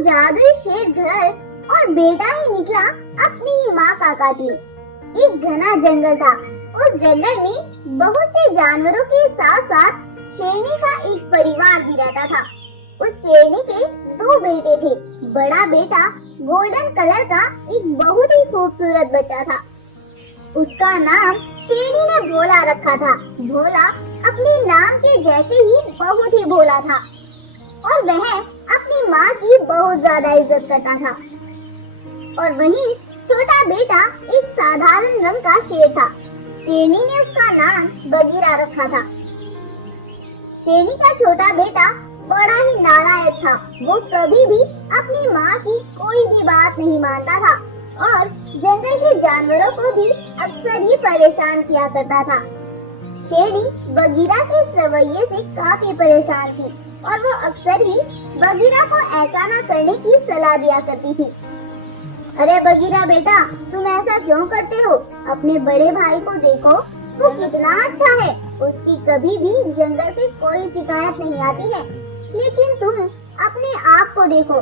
जादुई शेर घर और बेटा ही निकला अपनी ही माँ का कातिल। एक घना जंगल था। उस जंगल में बहुत से जानवरों के साथ साथ शेरनी का एक परिवार भी रहता था। उस शेरनी के दो बेटे थे। बड़ा बेटा गोल्डन कलर का एक बहुत ही खूबसूरत बच्चा था। उसका नाम शेरनी ने भोला रखा था। भोला अपने नाम के जैसे ही बहुत ही भोला था और वह अपनी माँ की बहुत ज्यादा इज्जत करता था। और वहीं छोटा बेटा एक साधारण रंग का शेर था। शेरनी ने उसका नाम बगीरा रखा था। शेरनी का छोटा बेटा बड़ा ही नालायक था। वो कभी भी अपनी माँ की कोई भी बात नहीं मानता था और जंगल के जानवरों को भी अक्सर ही परेशान किया करता था। शेरनी बगीरा के इस रवैये से काफी परेशान थी और वो अक्सर ही बगीरा को ऐसा न करने की सलाह दिया करती थी। अरे बगीरा बेटा, तुम ऐसा क्यों करते हो? अपने बड़े भाई को देखो, वो कितना अच्छा है। उसकी कभी भी जंगल से कोई शिकायत नहीं आती है। लेकिन तुम अपने आप को देखो,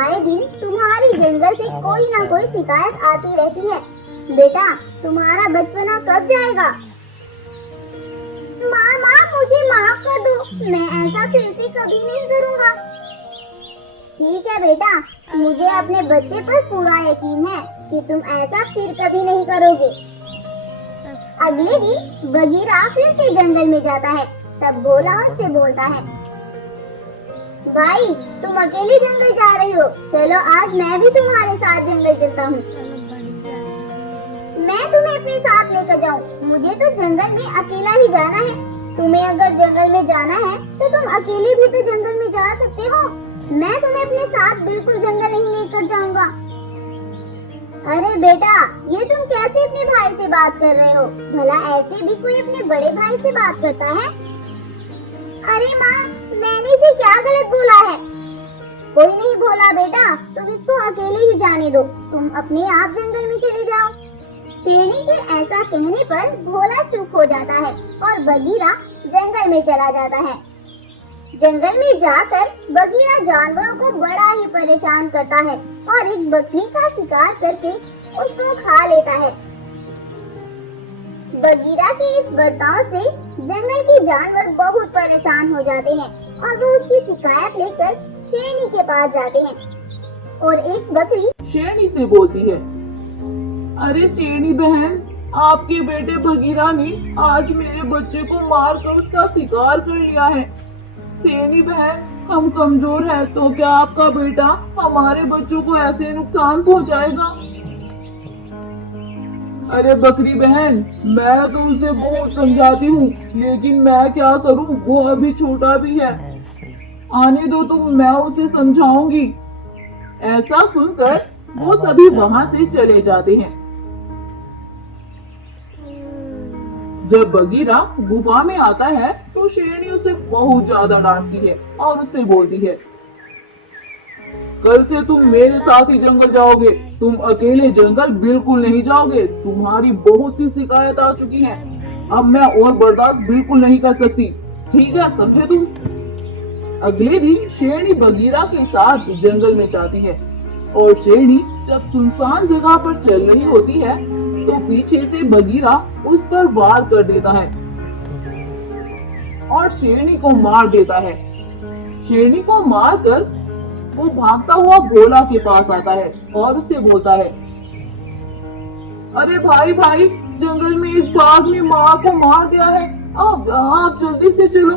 आए दिन तुम्हारी जंगल से कोई ना कोई शिकायत आती रहती है। बेटा, तुम्हारा बचपना कब जाएगा? माँ, मुझे माफ कर दो, मैं ऐसा फिर से कभी नहीं करूँगा। ठीक है बेटा, मुझे अपने बच्चे पर पूरा यकीन है कि तुम ऐसा फिर कभी नहीं करोगे। अगले दिन बगीरा फिर से जंगल में जाता है। तब भोला उससे बोलता है, भाई तुम अकेले जंगल जा रही हो, चलो आज मैं भी तुम्हारे साथ जंगल चलता हूँ। मैं तुम्हें अपने साथ लेकर जाऊँ? मुझे तो जंगल में अकेला ही जाना है। तुम्हें अगर जंगल में जाना है तो तुम अकेले भी तो जंगल में जा सकते हो। मैं तुम्हें अपने साथ बिल्कुल जंगल नहीं लेकर जाऊंगा। अरे बेटा, ये तुम कैसे अपने भाई से बात कर रहे हो? भला ऐसे भी कोई अपने बड़े भाई से बात करता है? अरे माँ, मैंने इसे क्या गलत बोला है? कोई नहीं बोला बेटा, तुम इसको अकेले ही जाने दो। तुम अपने आप जंगल में चले जाओ। शेरनी के ऐसा कहने पर भोला चुप हो जाता है और बगीरा जंगल में चला जाता है। जंगल में जाकर बगीरा जानवरों को बड़ा ही परेशान करता है और एक बकरी का शिकार करके उसको खा लेता है। बगीरा के इस बर्ताव से जंगल के जानवर बहुत परेशान हो जाते हैं और वो उसकी शिकायत लेकर शेरनी के पास जाते हैं। और एक बकरी शेरनी से बोलती है, अरे शेरनी बहन, आपके बेटे बगीरा ने आज मेरे बच्चे को मारकर उसका शिकार कर लिया है। शेरनी बहन, हम कमजोर हैं, तो क्या आपका बेटा हमारे बच्चों को ऐसे नुकसान पहुंचाएगा? अरे बकरी बहन, मैं तो उसे बहुत समझाती हूँ, लेकिन मैं क्या करूँ, वो अभी छोटा भी है। आने दो तुम, मैं उसे समझाऊंगी। ऐसा सुनकर वो सभी वहाँ से चले जाते हैं। जब बगीरा गुफा में आता है तो शेरनी उसे बहुत ज्यादा डांटती है और उससे बोलती है, कल से तुम मेरे साथ ही जंगल जाओगे, तुम अकेले जंगल बिल्कुल नहीं जाओगे। तुम्हारी बहुत सी शिकायत आ चुकी है, अब मैं और बर्दाश्त बिल्कुल नहीं कर सकती। ठीक है, समझे तुम? अगले दिन शेरनी बगीरा के साथ जंगल में जाती है और शेरनी जब सुनसान जगह पर चल रही होती है तो पीछे से बगीरा उस पर वार कर देता है और शेरनी को मार देता है। शेरनी को मारकर वो भागता हुआ भोला के पास आता है और उससे बोलता है, अरे भाई, जंगल में एक बाघ ने माँ को मार दिया है, आप जल्दी से चलो।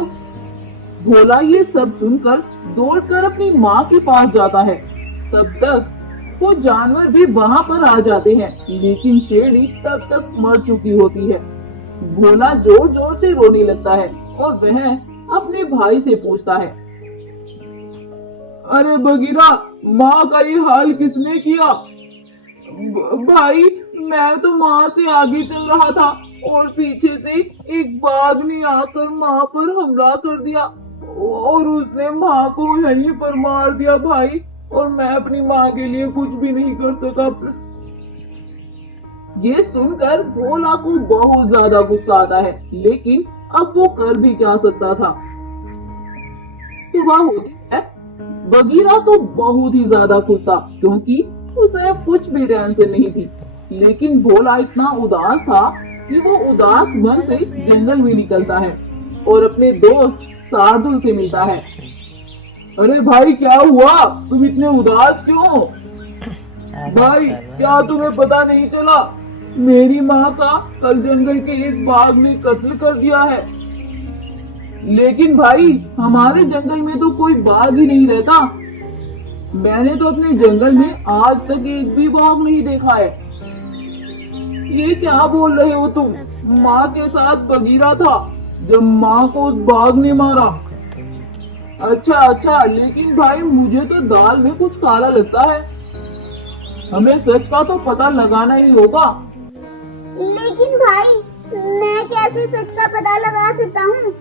भोला ये सब सुनकर दौड़कर अपनी माँ के पास जाता है। तब तक वो जानवर भी वहाँ पर आ जाते हैं, लेकिन शेरनी तब तक मर चुकी होती है। भोला जोर जोर से रोने लगता है और वह अपने भाई से पूछता है, अरे बगीरा, माँ का ये हाल किसने किया? भाई, मैं तो माँ से आगे चल रहा था और पीछे से एक बाघ ने आकर माँ पर हमला कर दिया और उसने माँ को यहीं पर मार दिया भाई, और मैं अपनी माँ के लिए कुछ भी नहीं कर सका। ये सुनकर भोला को बहुत ज्यादा गुस्सा आता है, लेकिन अब वो कर भी क्या सकता था। सुबह होती है बगीरा तो बहुत ही ज्यादा खुश था क्योंकि उसे अब कुछ भी टेंशन नहीं थी। लेकिन भोला इतना उदास था कि वो उदास मन से जंगल में निकलता है और अपने दोस्त शार्दुल से मिलता है। अरे भाई क्या हुआ, तुम इतने उदास क्यों? भाई क्या तुम्हें पता नहीं चला, मेरी माँ का कल जंगल के एक बाघ ने कत्ल कर दिया है। लेकिन भाई हमारे जंगल में तो कोई बाघ ही नहीं रहता। मैंने तो अपने जंगल में आज तक एक भी बाघ नहीं देखा है। ये क्या बोल रहे हो तुम? माँ के साथ बगीरा था जब माँ को उस बाघ ने मारा। अच्छा, लेकिन भाई मुझे तो दाल में कुछ काला लगता है। हमें सच का तो पता लगाना ही होगा। लेकिन भाई मैं कैसे सच का पता लगा सकता हूँ?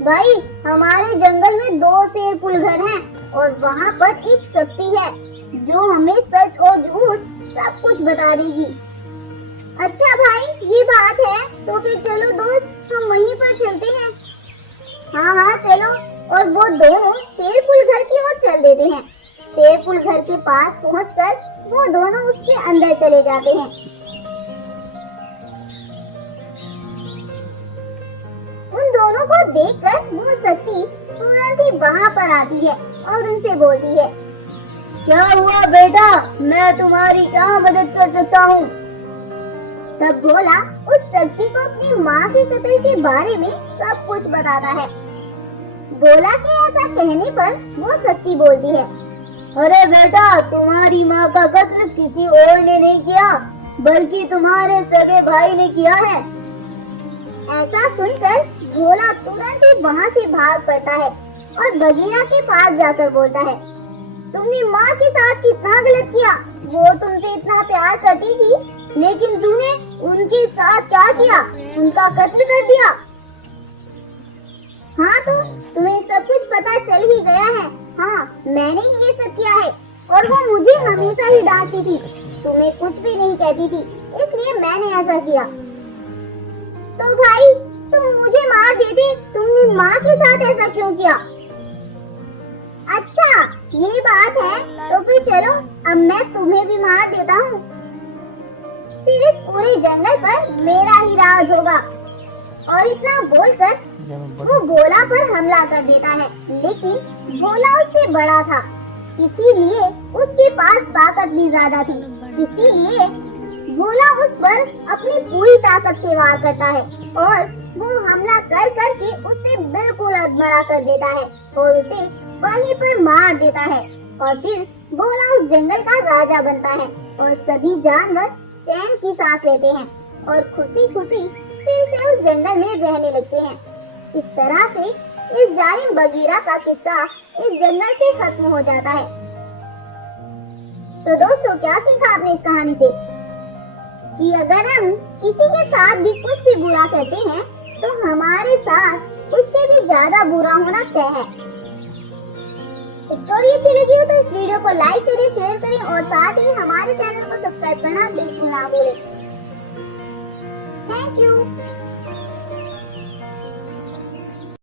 भाई हमारे जंगल में 2 शेरपुल घर हैं और वहाँ पर एक शक्ति है जो हमें सच और झूठ सब कुछ बता देगी। अच्छा भाई ये बात है तो फिर चलो दोस्त हम वहीं पर चलते हैं। हाँ चलो। और वो दोनों शेरपुल घर की ओर चल देते हैं। शेरपुल घर के पास पहुंचकर वो दोनों उसके अंदर चले जाते हैं। उन दोनों को देखकर वो शक्ति तुरंत ही वहाँ पर आती है और उनसे बोलती है, क्या हुआ बेटा, मैं तुम्हारी क्या मदद कर सकता हूँ? तब भोला उस शक्ति को अपनी माँ के कत्ल के बारे में सब कुछ बताता है। भोला के ऐसा कहने पर वो शक्ति बोलती है, अरे बेटा तुम्हारी माँ का कत्ल किसी और ने नहीं किया बल्कि तुम्हारे सगे भाई ने किया है। ऐसा सुनकर भोला तुरंत ही वहाँ से भाग पड़ता है और बगीरा के पास जाकर बोलता है, तुमने माँ के साथ कितना गलत किया। वो तुमसे इतना प्यार करती थी लेकिन तूने उनके साथ क्या किया, उनका कत्ल कर दिया। हाँ तो तुम्हें सब कुछ पता चल ही गया है। हाँ मैंने ही ये सब किया है और वो मुझे हमेशा ही डांटती थी, तुम्हें कुछ भी नहीं कहती थी, इसलिए मैंने ऐसा किया। तो भाई तुम मुझे मार देते, तुमने माँ के साथ ऐसा क्यों किया? अच्छा ये बात है तो फिर चलो अब मैं तुम्हें भी मार देता हूँ, फिर इस पूरे जंगल पर मेरा ही राज होगा। और इतना बोलकर वो भोला पर हमला कर देता है। लेकिन भोला उससे बड़ा था इसीलिए उसके पास ताकत भी ज्यादा थी, इसीलिए भोला उस पर अपनी पूरी ताकत से वार करता है और वो हमला कर करके उससे बिल्कुल अधमरा कर देता है और उसे वहीं पर मार देता है। और फिर भोला उस जंगल का राजा बनता है और सभी जानवर चैन की सांस लेते हैं और खुशी खुशी फिर से उस जंगल में रहने लगते हैं। इस तरह से इस जालिम बगीरा का किस्सा इस जंगल से खत्म हो जाता है। तो दोस्तों क्या सीखा आपने इस कहानी से? कि अगर हम किसी के साथ भी कुछ भी बुरा करते हैं तो हमारे साथ उससे भी ज्यादा बुरा होना तय है। स्टोरी अच्छी लगी हो तो इस वीडियो को लाइक करें, शेयर करें और साथ ही हमारे चैनल को सब्सक्राइब करना बिल्कुल ना भूलें। Thank you.